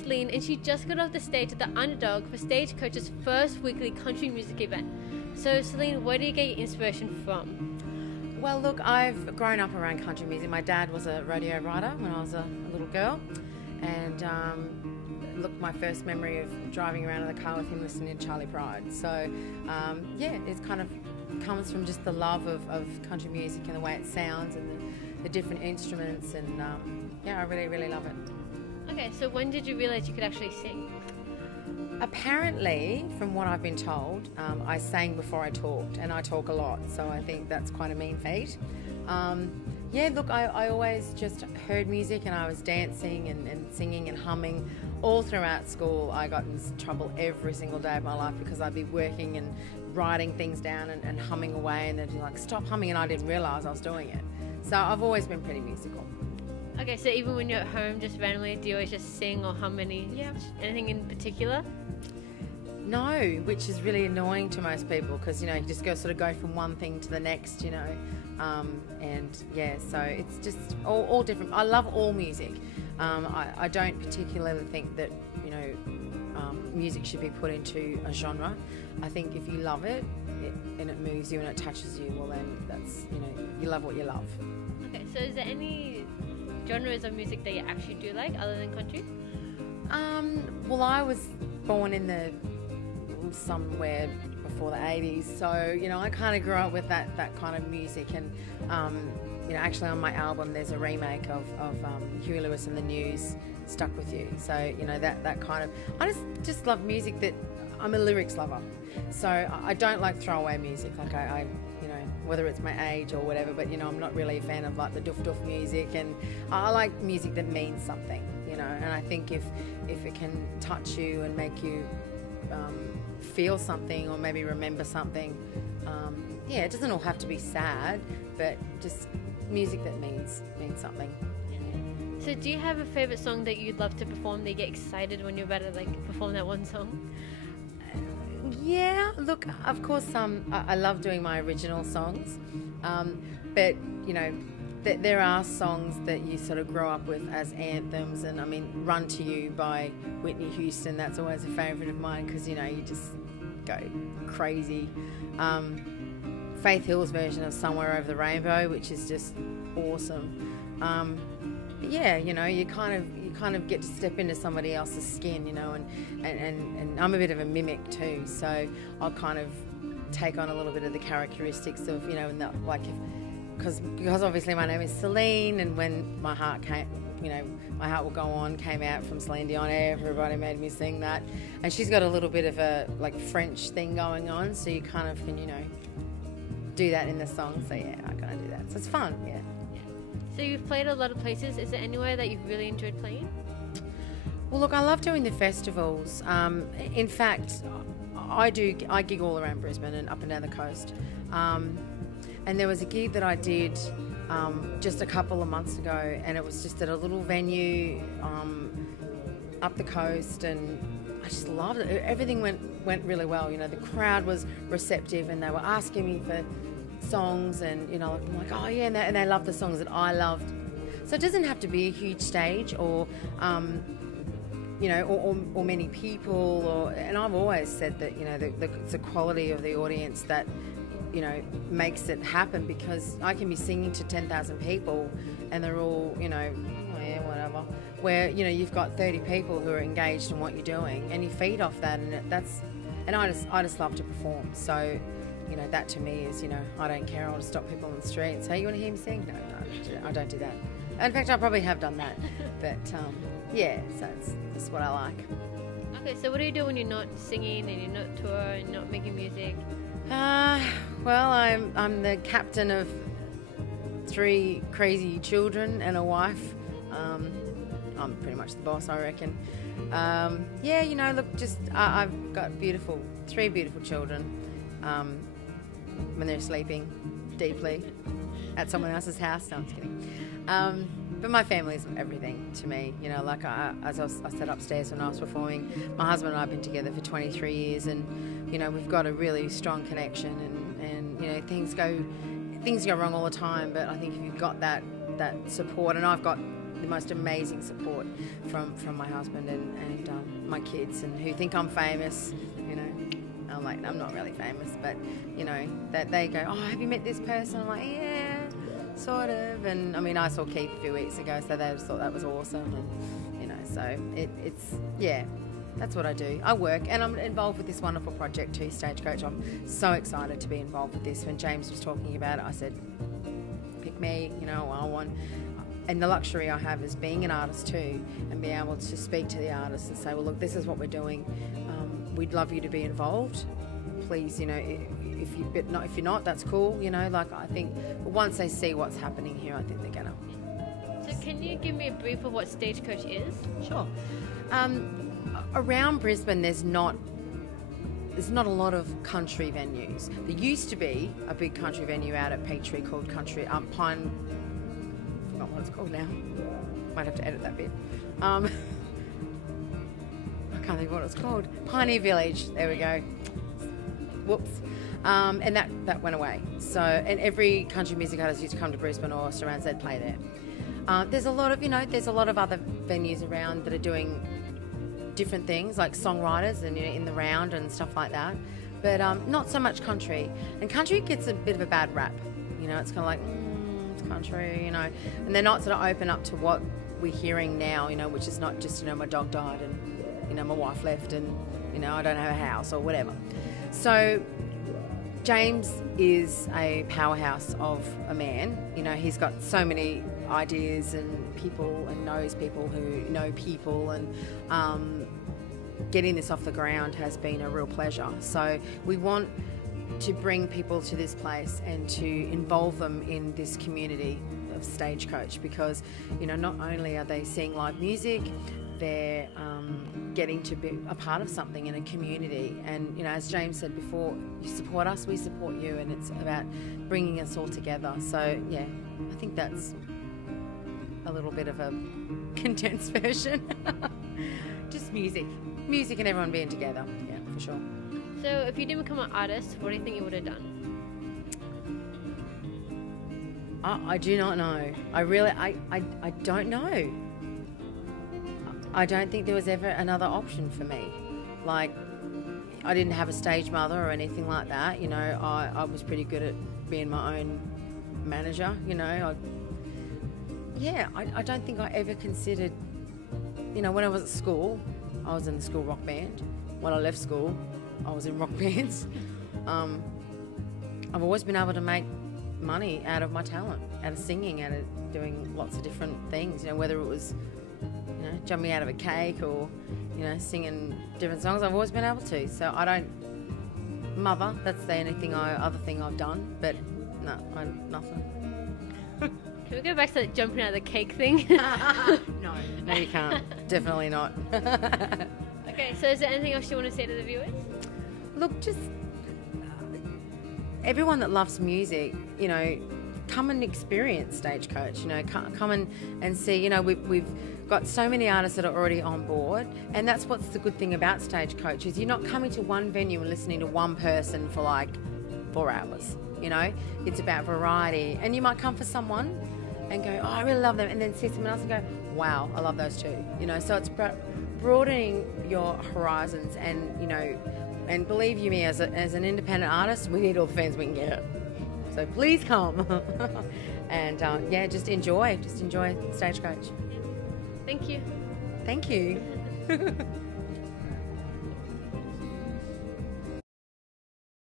Seleen, and she just got off the stage at the Underdog for Stagecoach's first weekly country music event. So Seleen, where do you get your inspiration from? Well, look, I've grown up around country music. My dad was a rodeo rider when I was a little girl, and look, my first memory of driving around in the car with him listening to Charlie Pride. So, yeah, it's kind of comes from just the love of country music and the way it sounds and the different instruments, and yeah, I really, really love it. Okay, so when did you realise you could actually sing? Apparently, from what I've been told, I sang before I talked, and I talk a lot, so I think that's quite a mean feat. Yeah, look, I always just heard music, and I was dancing and singing and humming all throughout school. I got in trouble every single day of my life because I'd be working and writing things down and humming away, and they'd be like, stop humming, and I didn't realise I was doing it. So I've always been pretty musical. Okay, so even when you're at home, just randomly, do you always just sing or hum anything in particular? No, which is really annoying to most people because, you know, you just sort of go from one thing to the next, you know. And yeah, so it's just all different. I love all music. I don't particularly think that, you know, music should be put into a genre. I think if you love it and it moves you and it touches you, well then that's, you know, you love what you love. Okay, so is there any genres of music that you actually do like other than country? Well, I was born in somewhere before the 80s, so you know I kind of grew up with that kind of music, and you know, actually on my album there's a remake of Huey Lewis and the News, Stuck With You. So you know that kind of, I just love music. That I'm a lyrics lover, so I don't like throwaway music. Like I you know, whether it's my age or whatever, but you know, I'm not really a fan of like the doof music, and I like music that means something, you know. And I think if it can touch you and make you feel something or maybe remember something, yeah, it doesn't all have to be sad, but just music that means something. So do you have a favourite song that you'd love to perform, that you get excited when you're about to like perform that one song? Yeah, look, of course, I love doing my original songs, but you know, there are songs that you sort of grow up with as anthems, and I mean, Run to You by Whitney Houston, that's always a favourite of mine because, you know, you just go crazy. Faith Hill's version of Somewhere Over the Rainbow, which is just awesome. Yeah, you know, you kind of get to step into somebody else's skin, you know, and I'm a bit of a mimic too, so I'll kind of take on a little bit of the characteristics of, you know, and that, like, because obviously my name is Seleen, and when My Heart came, you know, My Heart Will Go On came out from Celine Dion, everybody made me sing that, and she's got a little bit of a like French thing going on, so you kind of can, you know, do that in the song. So yeah, I kind of do that, so it's fun. Yeah. So you've played a lot of places. Is there anywhere that you've really enjoyed playing? Well, look, I love doing the festivals. In fact, I gig all around Brisbane and up and down the coast. And there was a gig that I did just a couple of months ago, and it was just at a little venue up the coast, and I just loved it. Everything went really well. You know, the crowd was receptive, and they were asking me for songs, and you know, I'm like, oh yeah, and they loved the songs that I loved. So it doesn't have to be a huge stage or you know, or many people, and I've always said that, you know, it's the quality of the audience that, you know, makes it happen, because I can be singing to 10,000 people and they're all, you know, oh yeah, whatever. Where, you know, you've got 30 people who are engaged in what you're doing, and you feed off that, and I just love to perform. So, you know, that to me is, you know, I don't care. I'll just stop people on the street and say, you want to hear me sing? No, I don't do that. In fact, I probably have done that, but yeah, so it's what I like. Okay, so what do you do when you're not singing and you're not touring and not making music? Well, I'm the captain of 3 crazy children and a wife. I'm pretty much the boss, I reckon. Yeah, you know, look, I've got 3 beautiful children. When they're sleeping deeply at someone else's house. No, I'm just kidding. But my family's everything to me. You know, like as I said upstairs when I was performing, my husband and I have been together for 23 years, and you know, we've got a really strong connection, and you know, things go wrong all the time, but I think if you've got that support, and I've got the most amazing support from my husband and my kids, and who think I'm famous, you know. I'm like, I'm not really famous, but, you know, that they go, oh, have you met this person? I'm like, yeah, sort of. And, I mean, I saw Keith a few weeks ago, so they just thought that was awesome. And, you know, so it's, yeah, that's what I do. I work, and I'm involved with this wonderful project too, Stagecoach. I'm so excited to be involved with this. When James was talking about it, I said, pick me, you know, I want... And the luxury I have is being an artist too, and being able to speak to the artists and say, well, look, this is what we're doing. We'd love you to be involved. Please, you know, if you're not, that's cool. You know, like, I think once they see what's happening here, I think they're gonna. So can you give me a brief of what Stagecoach is? Sure. Around Brisbane, there's not a lot of country venues. There used to be a big country venue out at Peachtree called Country Pine. I forgot what it's called now. Might have to edit that bit. I can't think of what it's called. Pioneer Village. There we go. Whoops. And that went away. So, and every country music artist used to come to Brisbane or surrounds, they'd play there. There's a lot of, you know, there's a lot of other venues around that are doing different things, like songwriters and, you know, in the round and stuff like that. But not so much country. And country gets a bit of a bad rap. You know, it's kind of like, it's country, you know. And they're not sort of open up to what we're hearing now, you know, which is not just, you know, my dog died and, you know, my wife left and, you know, I don't have a house or whatever. So James is a powerhouse of a man. You know, he's got so many ideas and people, and knows people who know people, and getting this off the ground has been a real pleasure. So we want to bring people to this place and to involve them in this community of Stagecoach, because, you know, not only are they seeing live music, they're getting to be a part of something in a community. And, you know, as James said before, you support us, we support you, and it's about bringing us all together. So, yeah, I think that's a little bit of a condensed version. Just music and everyone being together, yeah, for sure. So if you didn't become an artist, what do you think you would have done? I do not know. I don't know. I don't think there was ever another option for me. Like, I didn't have a stage mother or anything like that. You know, I was pretty good at being my own manager, you know. I don't think I ever considered, you know, when I was at school, I was in the school rock band. When I left school, I was in rock bands. I've always been able to make money out of my talent, out of singing, out of doing lots of different things, you know, whether it was, you know, jumping out of a cake or, you know, singing different songs. I've always been able to. So I don't, mother, that's the only other thing I've done, but no, nothing. Can we go back to that jumping out of the cake thing? No, you can't. Definitely not. Okay, so is there anything else you want to say to the viewers? Look, just everyone that loves music, you know, come and experience Stagecoach. You know, come and see. You know, we've got so many artists that are already on board, and that's what's the good thing about Stagecoach, is you're not coming to one venue and listening to one person for like 4 hours. You know, it's about variety, and you might come for someone and go, oh, I really love them, and then see someone else and go, wow, I love those too. You know, so it's broadening your horizons, and, you know, and believe you me, as an independent artist, we need all the fans we can get. So please come. And yeah, just enjoy Stagecoach. Thank you. Thank you.